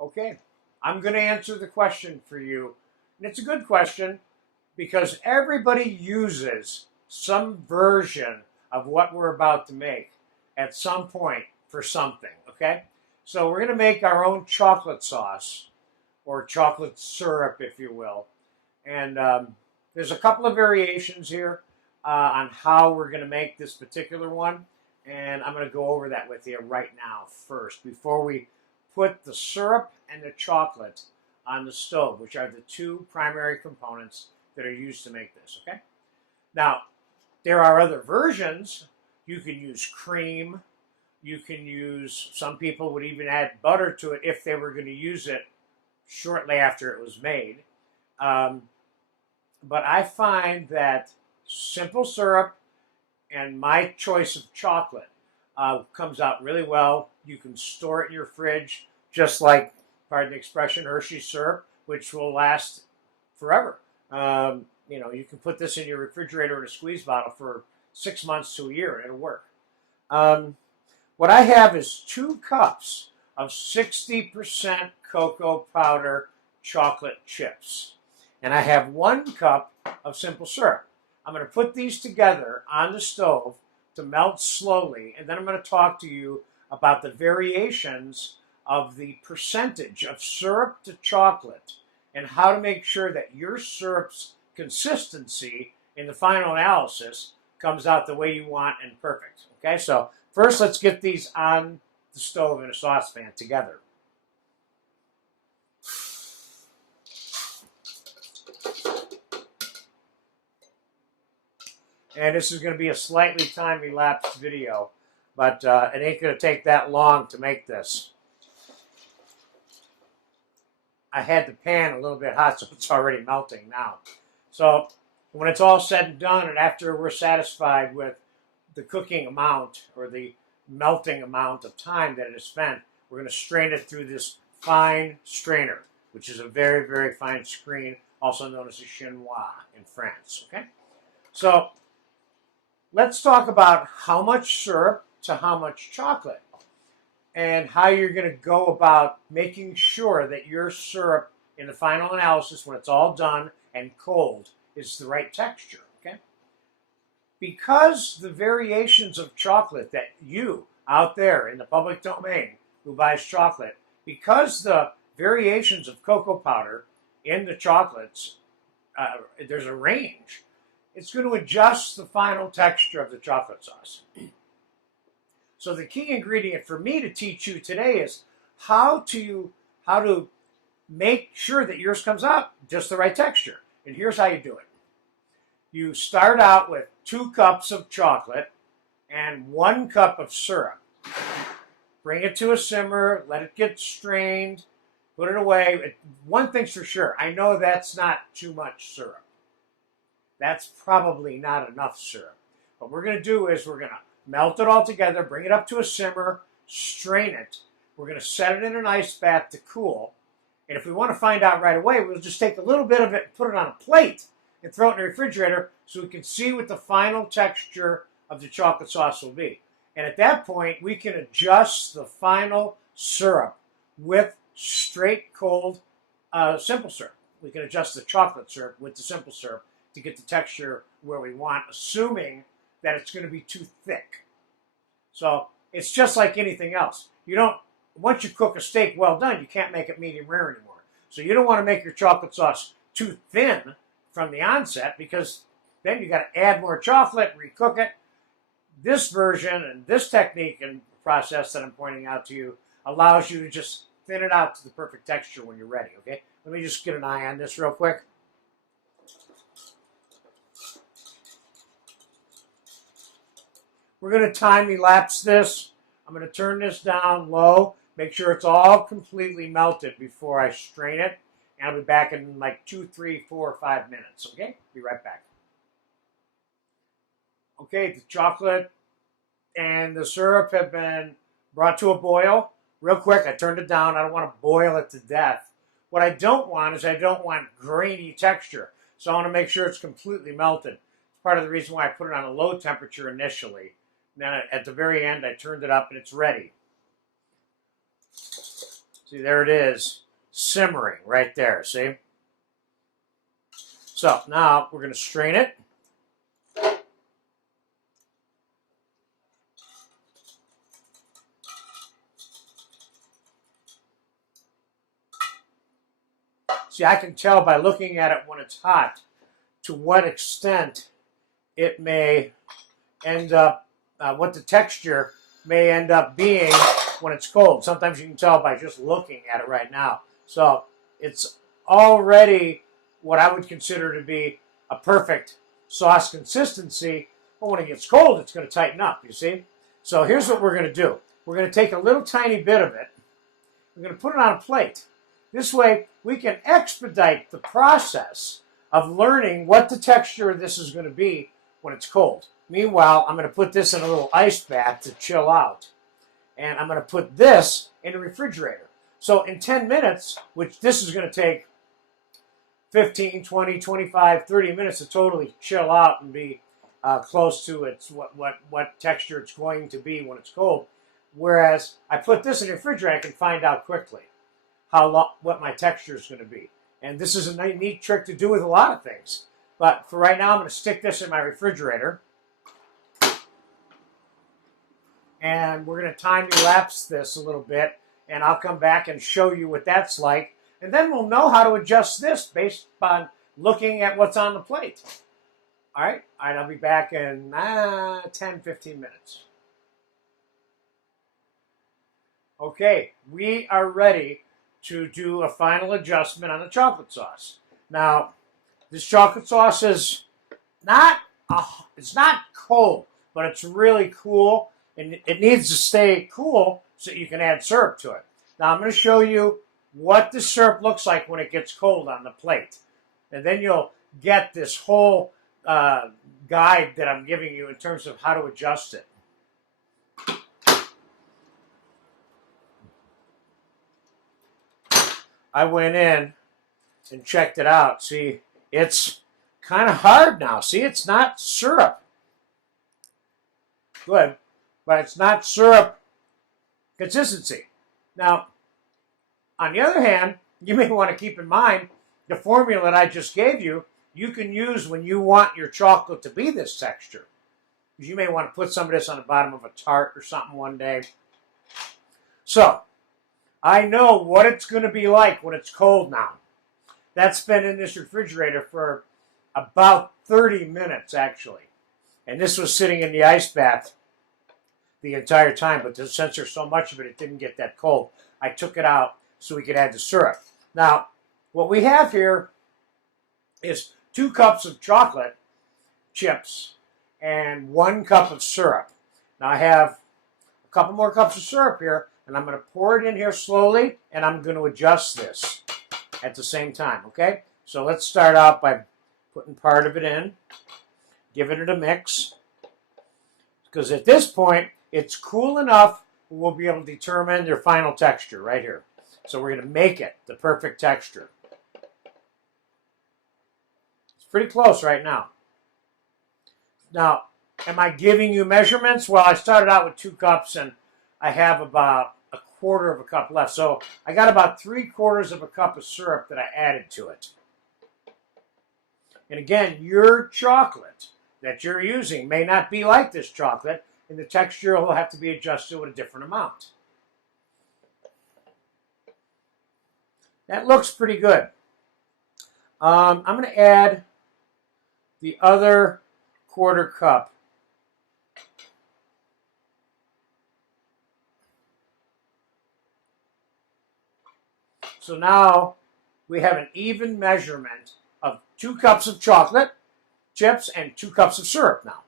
Okay, I'm going to answer the question for you. And it's a good question because everybody uses some version of what we're about to make at some point for something, okay? So we're going to make our own chocolate sauce or chocolate syrup, if you will. And there's a couple of variations here on how we're going to make this particular one. And I'm going to go over that with you right now first before we put the syrup and the chocolate on the stove, which are the two primary components that are used to make this, okay? Now, there are other versions. You can use cream. You can use, some people would even add butter to it if they were going to use it shortly after it was made. But I find that simple syrup and my choice of chocolate comes out really well. You can store it in your fridge, just like, pardon the expression, Hershey's syrup, which will last forever. You know, you can put this in your refrigerator in a squeeze bottle for 6 months to a year, and it'll work. What I have is 2 cups of 60% cocoa powder chocolate chips. And I have 1 cup of simple syrup. I'm going to put these together on the stove to melt slowly, and then I'm going to talk to you about the variations of the percentage of syrup to chocolate and how to make sure that your syrup's consistency in the final analysis comes out the way you want and perfect. Okay, so first let's get these on the stove in a saucepan together. And this is going to be a slightly time-elapsed video, but it ain't going to take that long to make this. I had the pan a little bit hot, so it's already melting now. So when it's all said and done, and after we're satisfied with the cooking amount or the melting amount of time that it has spent, we're going to strain it through this fine strainer, which is a very, very fine screen, also known as a chinois in France. Okay, so let's talk about how much syrup to how much chocolate and how you're going to go about making sure that your syrup in the final analysis, when it's all done and cold, is the right texture, okay? Because the variations of chocolate that you out there in the public domain who buys chocolate, because the variations of cocoa powder in the chocolates, there's a range, it's going to adjust the final texture of the chocolate sauce. So the key ingredient for me to teach you today is how to make sure that yours comes out just the right texture. And here's how you do it. You start out with 2 cups of chocolate and 1 cup of syrup. Bring it to a simmer, let it get strained, put it away. One thing's for sure, I know that's not too much syrup. That's probably not enough syrup. What we're going to do is we're going to melt it all together, bring it up to a simmer, strain it. We're going to set it in an ice bath to cool. And if we want to find out right away, we'll just take a little bit of it and put it on a plate and throw it in the refrigerator so we can see what the final texture of the chocolate sauce will be. And at that point, we can adjust the final syrup with straight cold simple syrup. We can adjust the chocolate syrup with the simple syrup to get the texture where we want, assuming that it's going to be too thick. So it's just like anything else. You don't, once you cook a steak well done, you can't make it medium rare anymore. So you don't want to make your chocolate sauce too thin from the onset, because then you got to add more chocolate, recook it. This version and this technique and process that I'm pointing out to you allows you to just thin it out to the perfect texture when you're ready, okay? Let me just get an eye on this real quick. We're going to time-elapse this. I'm going to turn this down low, make sure it's all completely melted before I strain it. And I'll be back in like 2, 3, 4, 5 minutes, okay? Be right back. Okay, the chocolate and the syrup have been brought to a boil. Real quick, I turned it down. I don't want to boil it to death. What I don't want is I don't want grainy texture. So I want to make sure it's completely melted. It's part of the reason why I put it on a low temperature initially. And then at the very end, I turned it up and it's ready. See, there it is, simmering right there, see? So now we're going to strain it. See, I can tell by looking at it when it's hot to what extent it may end up, what the texture may end up being when it's cold. Sometimes you can tell by just looking at it right now. So it's already what I would consider to be a perfect sauce consistency, but when it gets cold, it's going to tighten up, you see? So here's what we're going to do. We're going to take a little tiny bit of it. We're going to put it on a plate. This way, we can expedite the process of learning what the texture of this is going to be when it's cold. Meanwhile, I'm going to put this in a little ice bath to chill out. And I'm going to put this in the refrigerator. So in 10 minutes, which this is going to take 15, 20, 25, 30 minutes to totally chill out and be close to its what texture it's going to be when it's cold. Whereas I put this in the refrigerator, I can find out quickly what my texture is going to be. And this is a neat trick to do with a lot of things. But for right now, I'm going to stick this in my refrigerator. And we're going to time-elapse this a little bit, and I'll come back and show you what that's like. And then we'll know how to adjust this based on looking at what's on the plate. All right, I'll be back in 10, 15 minutes. Okay, we are ready to do a final adjustment on the chocolate sauce. Now, this chocolate sauce is it's not cold, but it's really cool, and it needs to stay cool so you can add syrup to it. Now, I'm going to show you what the syrup looks like when it gets cold on the plate, and then you'll get this whole guide that I'm giving you in terms of how to adjust it. I went in and checked it out. See, it's kind of hard now. See, it's not syrup. Good, but it's not syrup consistency. Now, on the other hand, you may want to keep in mind the formula that I just gave you, you can use when you want your chocolate to be this texture. You may want to put some of this on the bottom of a tart or something one day. So, I know what it's going to be like when it's cold now. That's been in this refrigerator for about 30 minutes, actually. And this was sitting in the ice bath the entire time, but since there's so much of it, it didn't get that cold. I took it out so we could add the syrup. Now, what we have here is 2 cups of chocolate chips and 1 cup of syrup. Now, I have a couple more cups of syrup here, and I'm going to pour it in here slowly, and I'm going to adjust this at the same time, okay? So let's start out by putting part of it in, giving it a mix, because at this point, it's cool enough, we'll be able to determine their final texture right here. So we're going to make it the perfect texture. It's pretty close right now. Now, am I giving you measurements? Well, I started out with 2 cups, and I have about 1/4 of a cup left. So I got about 3/4 of a cup of syrup that I added to it. And again, your chocolate that you're using may not be like this chocolate, and the texture will have to be adjusted with a different amount. That looks pretty good. I'm going to add the other 1/4 cup. So now we have an even measurement of 2 cups of chocolate chips and 2 cups of syrup now.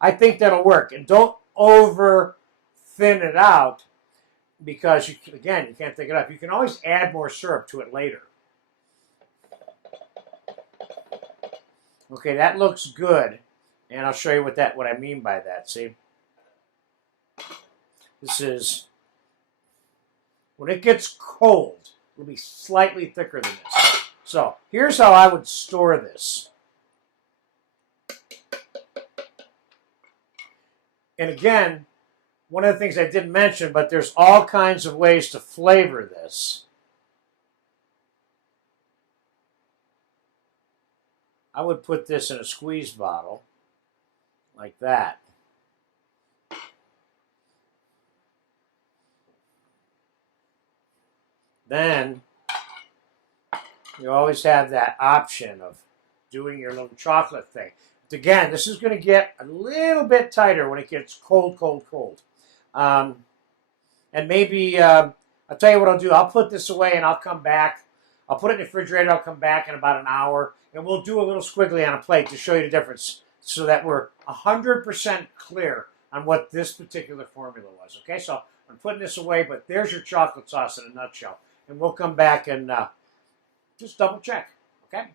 I think that'll work. And don't over thin it out because, again, you can't thick it up. You can always add more syrup to it later. Okay, that looks good. And I'll show you what I mean by that. See? This is, when it gets cold, it'll be slightly thicker than this. So, here's how I would store this. And again, one of the things I didn't mention, but there's all kinds of ways to flavor this. I would put this in a squeeze bottle like that. Then you always have that option of doing your little chocolate thing. But again, this is going to get a little bit tighter when it gets cold, cold, cold. And maybe, I'll tell you what I'll do. I'll put this away and I'll come back. I'll put it in the refrigerator. I'll come back in about an hour. And we'll do a little squiggly on a plate to show you the difference so that we're 100% clear on what this particular formula was. Okay, so I'm putting this away, but there's your chocolate sauce in a nutshell. And we'll come back and just double check. Okay?